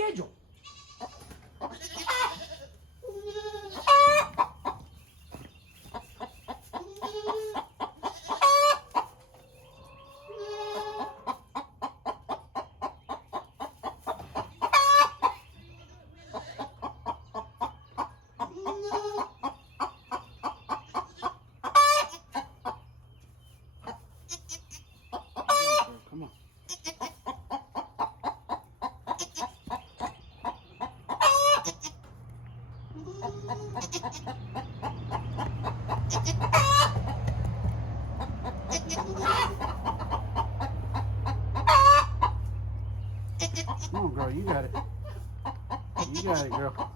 schedule. Come on. Come on, girl. You got it. You got it, girl.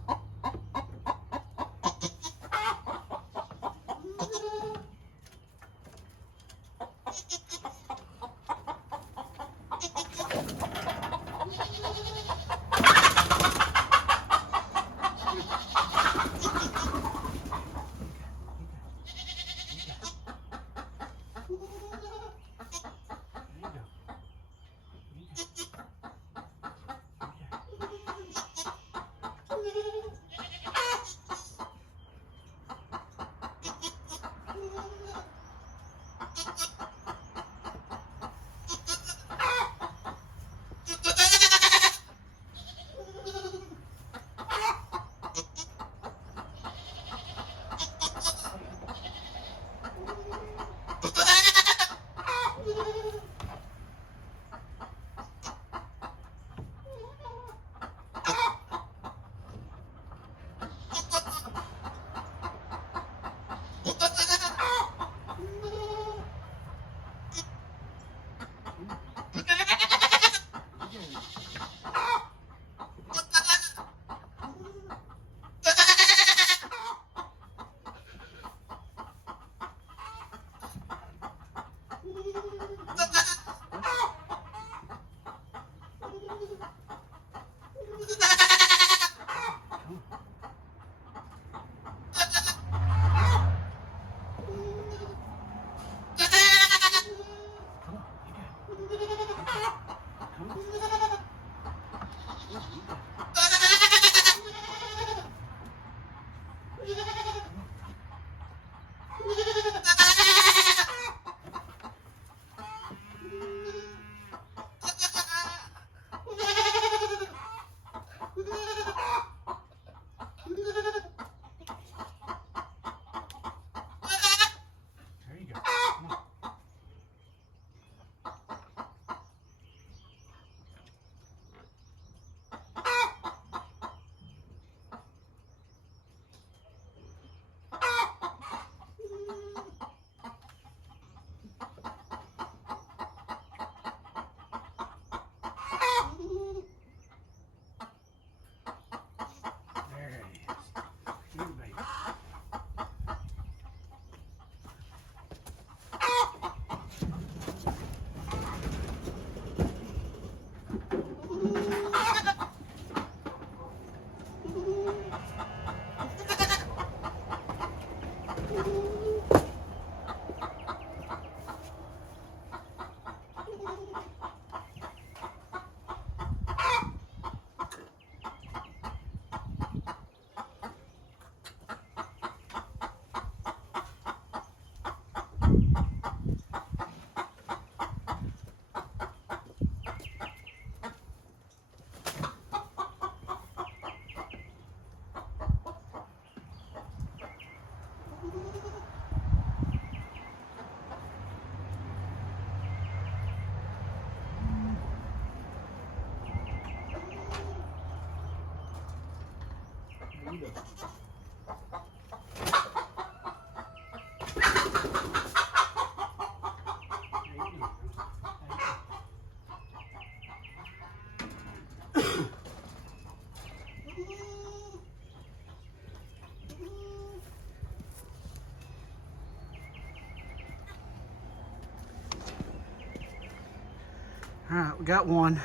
All right, we got one.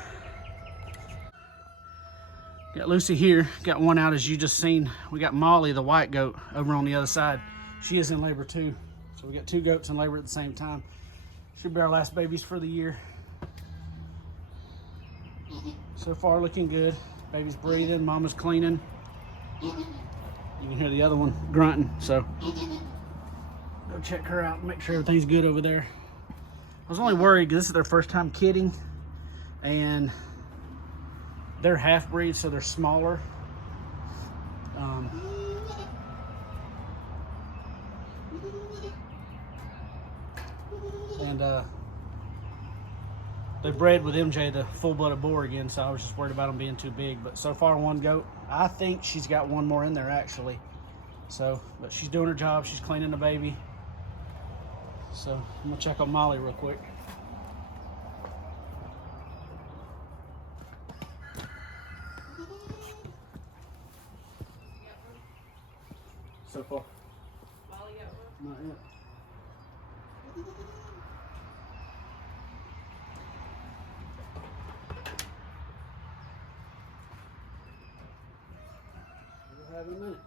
Got Lucy here, got one out as you just seen. We got Molly, the white goat, over on the other side. She is in labor too. So we got two goats in labor at the same time. Should be our last babies for the year. So far looking good. Baby's breathing, mama's cleaning. You can hear the other one grunting, so go check her out and make sure everything's good over there. I was only worried because this is their first time kidding, and they're half-breeds, so they're smaller. They bred with MJ, the full-blooded boar again, so I was just worried about them being too big. But so far, one goat. I think she's got one more in there, actually. So, but she's doing her job. She's cleaning the baby. So I'm gonna check on Molly real quick. So far. Molly got one? Not yet. We'll have in a minute.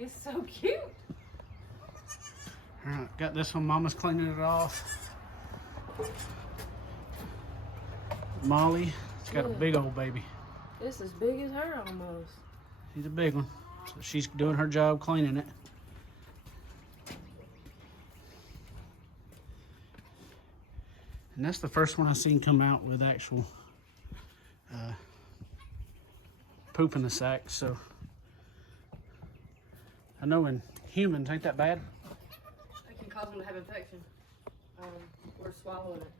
It's so cute. All right, got this one. Mama's cleaning it off. Molly, it's got a big old baby. It's as big as her almost. She's a big one. So she's doing her job cleaning it. And that's the first one I've seen come out with actual poop in the sack. So I know in humans, ain't that bad? It can cause them to have infection or swallowing it.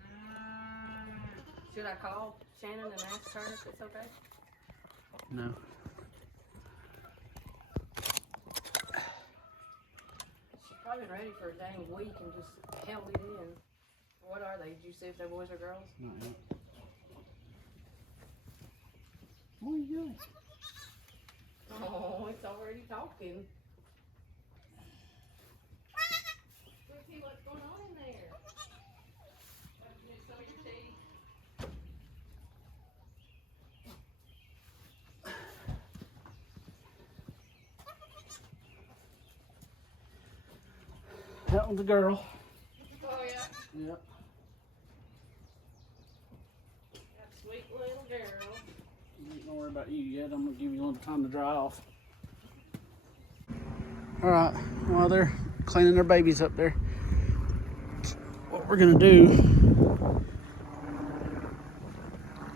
Should I call Shannon and ask her if it's okay? No. She's probably been ready for a dang week and just held it in. What are they? Did you see if they're boys or girls? Not yet. What are you doing? Oh, it's already talking. Let's see what's going on in there. Some of your tea. That one's a girl. Oh, yeah. Yep. That sweet little girl. Don't worry about you yet. I'm gonna give you a little time to dry off. All right, while they're cleaning their babies up there, what we're gonna do,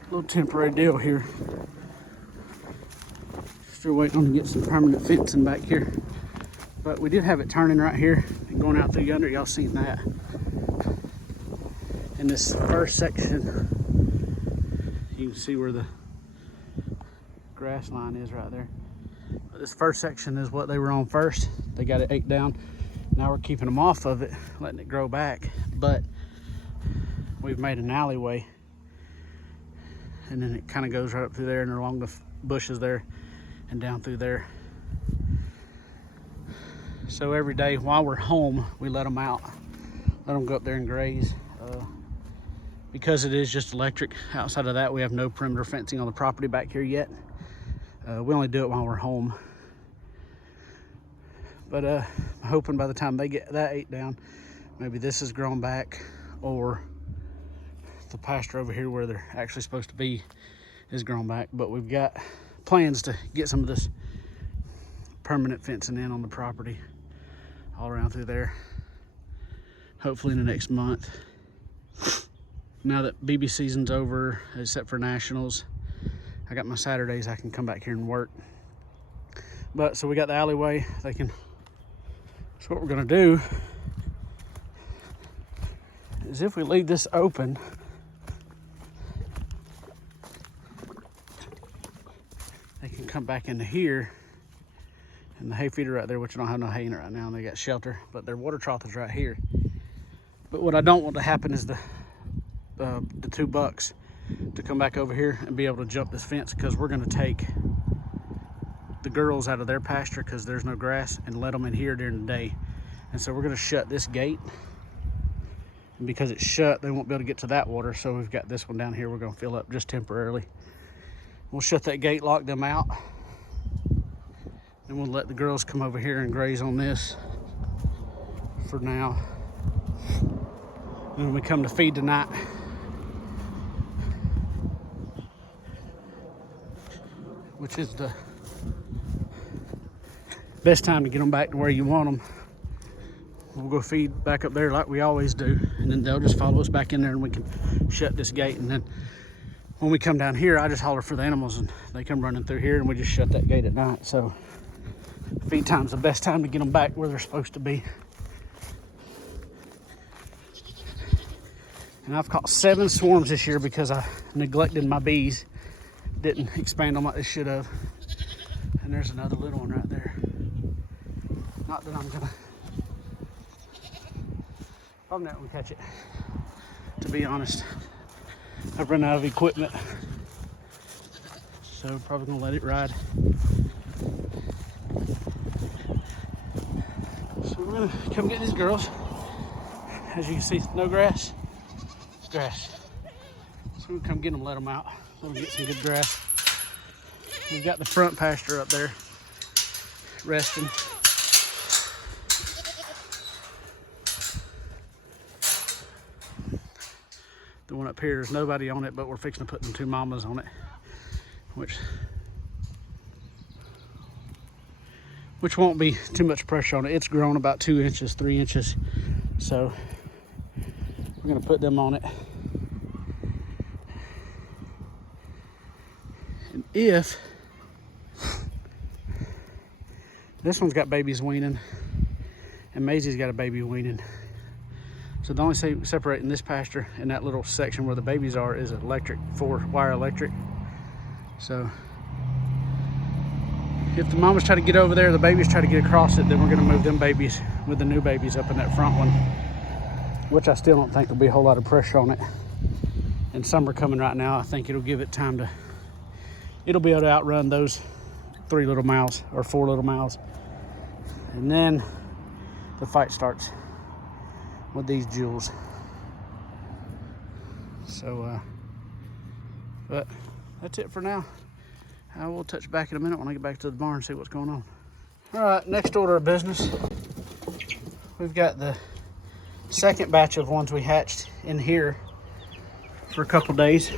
a little temporary deal here. Still waiting on to get some permanent fencing back here. But we did have it turning right here and going out through yonder. Y'all seen that. In this first section, you can see where the grass line is right there. But this first section is what they were on first. They got it ate down. Now we're keeping them off of it, letting it grow back. But we've made an alleyway, and then it kind of goes right up through there and along the bushes there and down through there. So every day while we're home, we let them out, let them go up there and graze. Because it is just electric. Outside of that, we have no perimeter fencing on the property back here yet. We only do it while we're home. But I'm hoping by the time they get that ate down, maybe this has grown back, or the pasture over here where they're actually supposed to be is grown back. But we've got plans to get some of this permanent fencing in on the property all around through there, hopefully in the next month. Now that BB season's over, except for nationals, I got my Saturdays I can come back here and work. But so we got the alleyway. So what we're gonna do is, if we leave this open, they can come back into here, and the hay feeder right there, which don't have no hay in it right now, and they got shelter, but their water trough is right here. But what I don't want to happen is the two bucks to come back over here and be able to jump this fence, because we're going to take the girls out of their pasture because there's no grass and let them in here during the day. And so we're going to shut this gate, and because it's shut, they won't be able to get to that water. So we've got this one down here we're going to fill up just temporarily. We'll shut that gate, lock them out, and we'll let the girls come over here and graze on this for now. And when we come to feed tonight, which is the best time to get them back to where you want them, we'll go feed back up there like we always do, and then they'll just follow us back in there, and we can shut this gate. And then when we come down here, I just holler for the animals and they come running through here, and we just shut that gate at night. So feed time's the best time to get them back where they're supposed to be. And I've caught 7 swarms this year because I neglected my bees, didn't expand them like they should have. And there's another little one right there. Not that I'm gonna, probably not gonna catch it, to be honest. I've run out of equipment, so probably gonna let it ride. So we're gonna come get these girls. As you can see, no grass, grass. So we'll come get them, let them out. We'll get some good grass. We've got the front pasture up there resting. The one up here, there's nobody on it, but we're fixing to put them 2 mamas on it, which won't be too much pressure on it. It's grown about 2 inches, 3 inches. So we're gonna put them on it. And if this one's got babies weaning, and Maisie's got a baby weaning. So the only separating this pasture and that little section where the babies are is electric, 4-wire electric. So if the mamas try to get over there, the babies try to get across it, then we're gonna move them babies with the new babies up in that front one, which I still don't think there'll be a whole lot of pressure on it. And summer coming right now, I think it'll give it time to, it'll be able to outrun those 3 little mouths or 4 little mouths. And then the fight starts with these jewels. So, but that's it for now. I will touch back in a minute when I get back to the barn and see what's going on. All right, next order of business. We've got the second batch of ones we hatched in here for a couple days.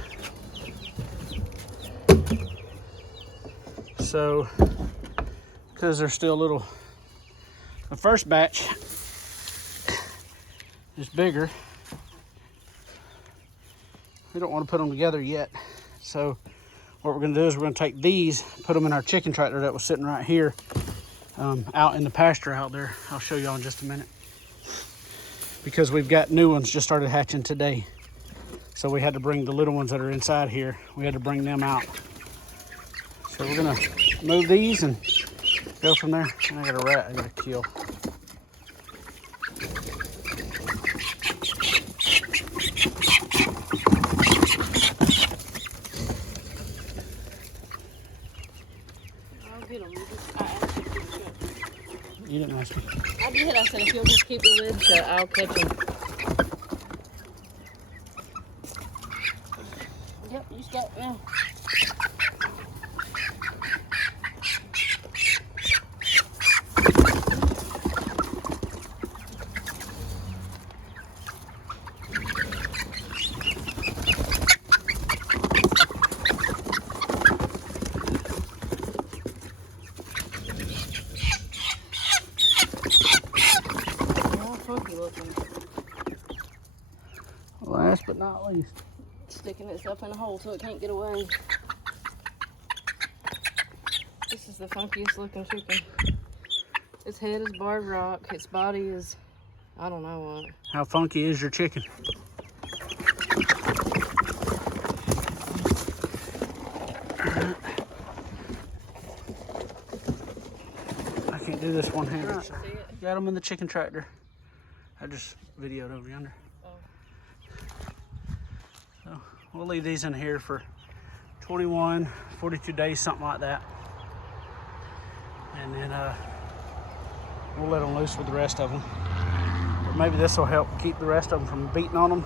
So, because they're still little, the first batch is bigger. We don't want to put them together yet. So what we're going to do is we're going to take these, put them in our chicken tractor that was sitting right here, out in the pasture out there. I'll show y'all in just a minute. Because we've got new ones just started hatching today. So we had to bring the little ones that are inside here, we had to bring them out. So we're going to move these and go from there. And I got a rat I got to kill. You didn't ask me. I did. I said, if you'll just keep the lid shut, I'll catch them. Yep, you start now. but not least. Sticking itself in a hole so it can't get away. This is the funkiest looking chicken. Its head is barred rock. Its body is, I don't know what. How funky is your chicken? I can't do this one-handed. So. Got them in the chicken tractor. I just videoed over yonder. Oh. So we'll leave these in here for 21, 42 days, something like that. And then we'll let them loose with the rest of them. But maybe this will help keep the rest of them from beating on them.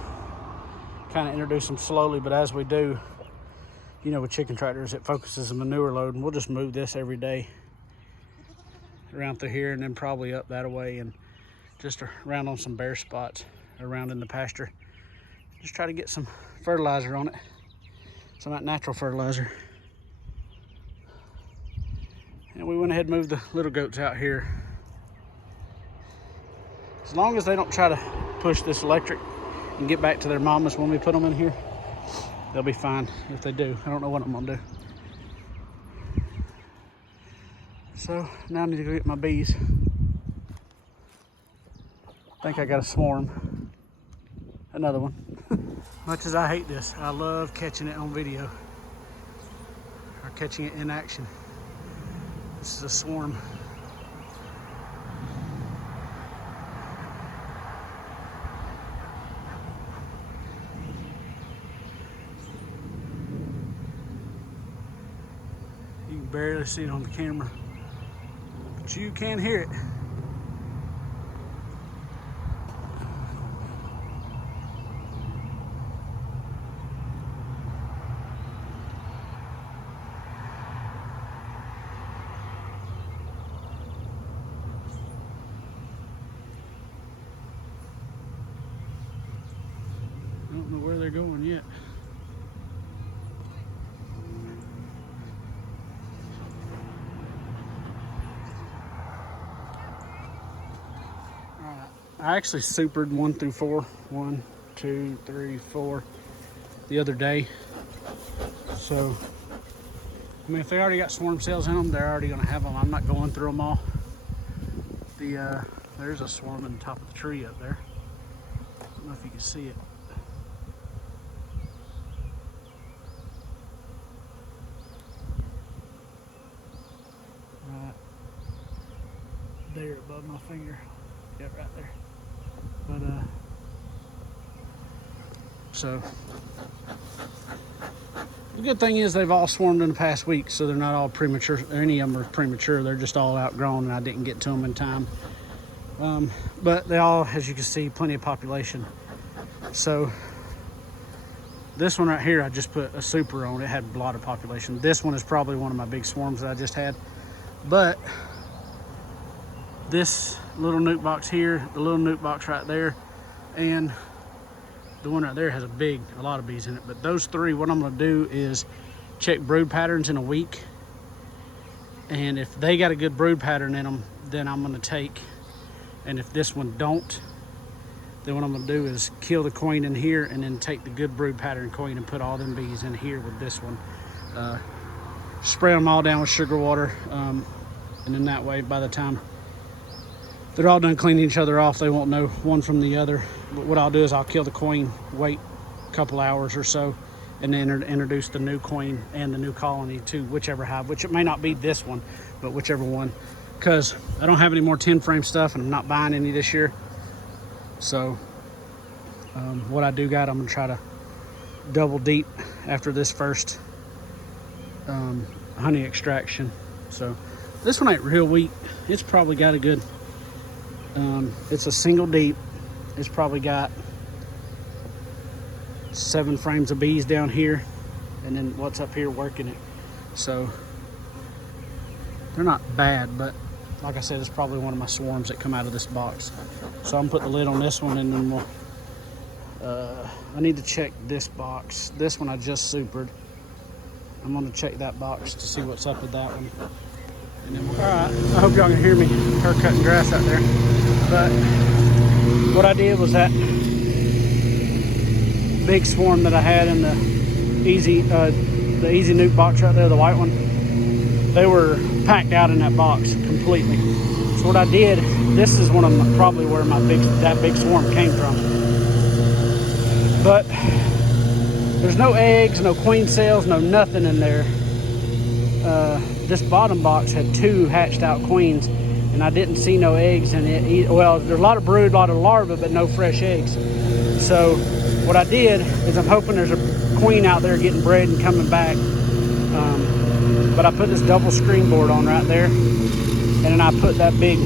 Kind of introduce them slowly, but as we do, you know, with chicken tractors, it focuses the manure load, and we'll just move this every day around through here and then probably up that way and just around on some bare spots around in the pasture. Just try to get some fertilizer on it, some of that natural fertilizer. And we went ahead and moved the little goats out here. As long as they don't try to push this electric and get back to their mamas when we put them in here, they'll be fine. If they do, I don't know what I'm gonna do. So now I need to go get my bees. I think I got a swarm. Another one. Much as I hate this, I love catching it on video or catching it in action. This is a swarm. You can barely see it on the camera, but you can hear it. I don't know where they're going yet. I actually supered 1 through 4. 1, 2, 3, 4 the other day. So, I mean, if they already got swarm cells in them, they're already gonna have them. I'm not going through them all. There's a swarm on the top of the tree up there. I don't know if you can see it. Right there above my finger. Yep, right there. But so the good thing is they've all swarmed in the past week, so they're not all premature. Any of them are premature. They're just all outgrown, and I didn't get to them in time. But they all, as you can see, plenty of population. So this one right here, I just put a super on. It had a lot of population. This one is probably one of my big swarms that I just had. But this little nuke box here, the little nuke box right there, and the one right there has a lot of bees in it. But those three, what I'm gonna do is check brood patterns in a week. And if they got a good brood pattern in them, then I'm gonna take, and if this one don't, then what I'm gonna do is kill the queen in here and then take the good brood pattern queen and put all them bees in here with this one. Spray them all down with sugar water. And then that way, by the time they're all done cleaning each other off, they won't know one from the other. But what I'll do is I'll kill the queen, wait a couple hours or so, and then introduce the new queen and the new colony to whichever hive, which it may not be this one, but whichever one. Because I don't have any more 10 frame stuff and I'm not buying any this year. So what I do got, I'm gonna try to double deep after this first honey extraction. So this one ain't real weak. It's probably got a good, it's a single deep. It's probably got 7 frames of bees down here, and then what's up here working it. So they're not bad, but like I said, it's probably one of my swarms that come out of this box. So I'm gonna put the lid on this one, and then we'll, I need to check this box. This one I just supered. I'm gonna check that box to see what's up with that one. And then all right, I hope y'all can hear me, her cutting grass out there. But what I did was that big swarm that I had in the easy nuke box right there, the white one, they were packed out in that box completely. So what I did, this is one of my, probably where that big swarm came from. But there's no eggs, no queen cells, no nothing in there. This bottom box had 2 hatched out queens, and I didn't see no eggs in it. Well, there's a lot of brood, a lot of larvae, but no fresh eggs. So what I did is I'm hoping there's a queen out there getting bred and coming back. But I put this double screen board on right there, and then I put that big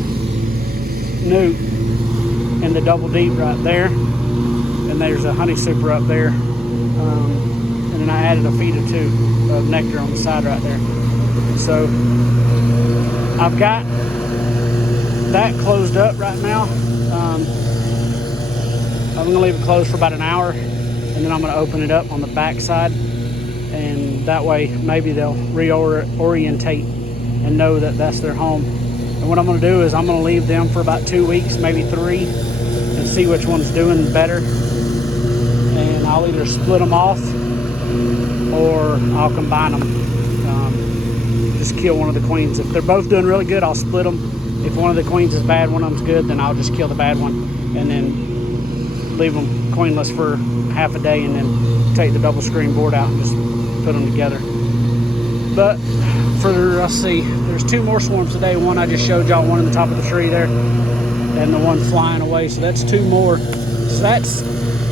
nuke in the double deep right there, and there's a honey super up there, and then I added a feed or 2 of nectar on the side right there. So I've got that closed up right now. I'm gonna leave it closed for about an hour, and then I'm gonna open it up on the back side, and that way maybe they'll reorientate and know that that's their home. And what I'm gonna do is I'm gonna leave them for about 2 weeks, maybe 3, and see which one's doing better. And I'll either split them off or I'll combine them. Just kill one of the queens. If they're both doing really good, I'll split them. If one of the queens is bad, one of them's good, then I'll just kill the bad one and then leave them queenless for half a day, and then take the double screen board out and just put them together. But let's see, there's 2 more swarms today. One I just showed y'all, one in the top of the tree there, and the one flying away. So that's 2 more. So that's,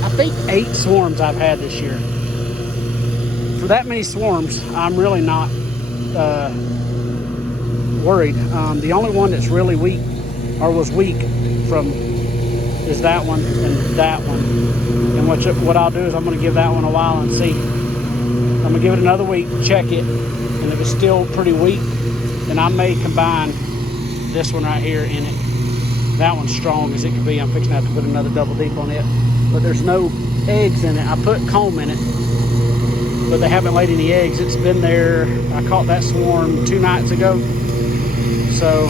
I think, 8 swarms I've had this year. For that many swarms, I'm really not worried. The only one that's really weak, or was weak from, is that one and that one. And what I'll do is I'm going to give that one a while and see. I'm going to give it another week, check it, and if it's still pretty weak, then I may combine this one right here in it. That one's strong as it can be. I'm fixing to have to put another double deep on it, but there's no eggs in it. I put comb in it, but they haven't laid any eggs. It's been there. I caught that swarm 2 nights ago, so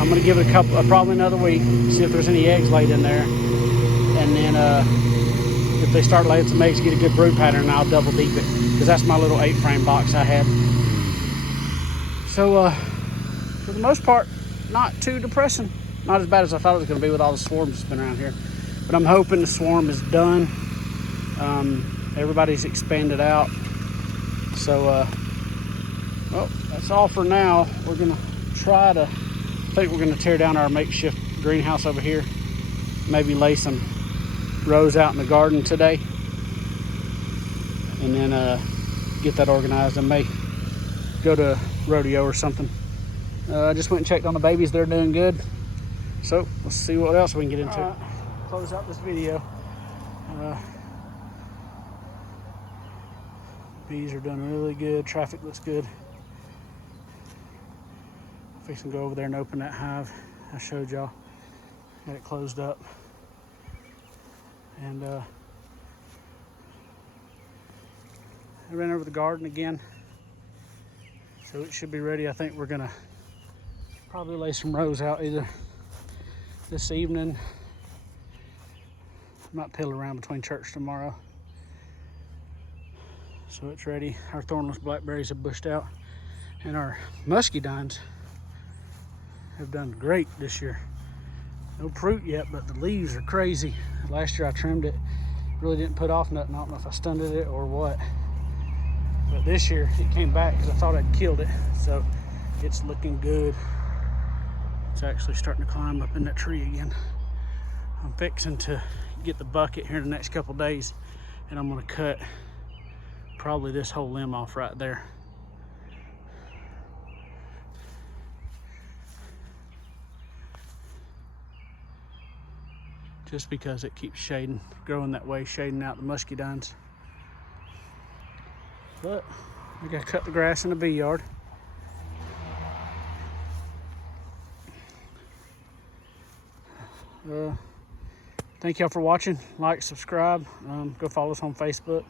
I'm going to give it probably another week, see if there's any eggs laid in there, and then if they start laying some eggs, get a good brood pattern, and I'll double deep it, because that's my little 8-frame box I had. So for the most part, not too depressing. Not as bad as I thought it was going to be with all the swarms that's been around here. But I'm hoping the swarm is done. Everybody's expanded out. So, well, that's all for now. We're going to try to, I think we're going to tear down our makeshift greenhouse over here. Maybe lay some rows out in the garden today. And then get that organized. I may go to rodeo or something. I just went and checked on the babies. They're doing good. So let's see what else we can get into. All right, close out this video. Bees are doing really good. Traffic looks good. Fixing to go over there and open that hive I showed y'all. Got it closed up. And I ran over the garden again. So it should be ready. I think we're gonna probably lay some rows out either this evening. I might piddle around between church tomorrow. So it's ready. Our thornless blackberries have bushed out, and our muscadines have done great this year. No fruit yet, but the leaves are crazy. Last year I trimmed it, really didn't put off nothing. I don't know if I stunted it or what, but this year it came back because I thought I'd killed it. So it's looking good. It's actually starting to climb up in that tree again. I'm fixing to get the bucket here in the next couple days, and I'm gonna cut probably this whole limb off right there. Just because it keeps shading, growing that way, shading out the muscadines. But we gotta cut the grass in the bee yard. Thank y'all for watching. Like, subscribe, go follow us on Facebook.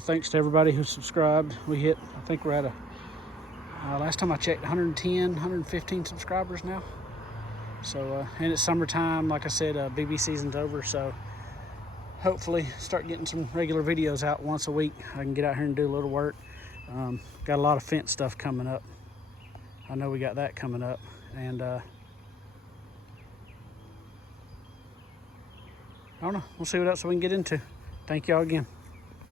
Thanks to everybody who subscribed. We hit, I think we're at last time I checked, 110, 115 subscribers now. So, and it's summertime. Like I said, BB season's over, so hopefully start getting some regular videos out once a week. I can get out here and do a little work. Got a lot of fence stuff coming up. I know we got that coming up, and I don't know, we'll see what else we can get into. Thank y'all again.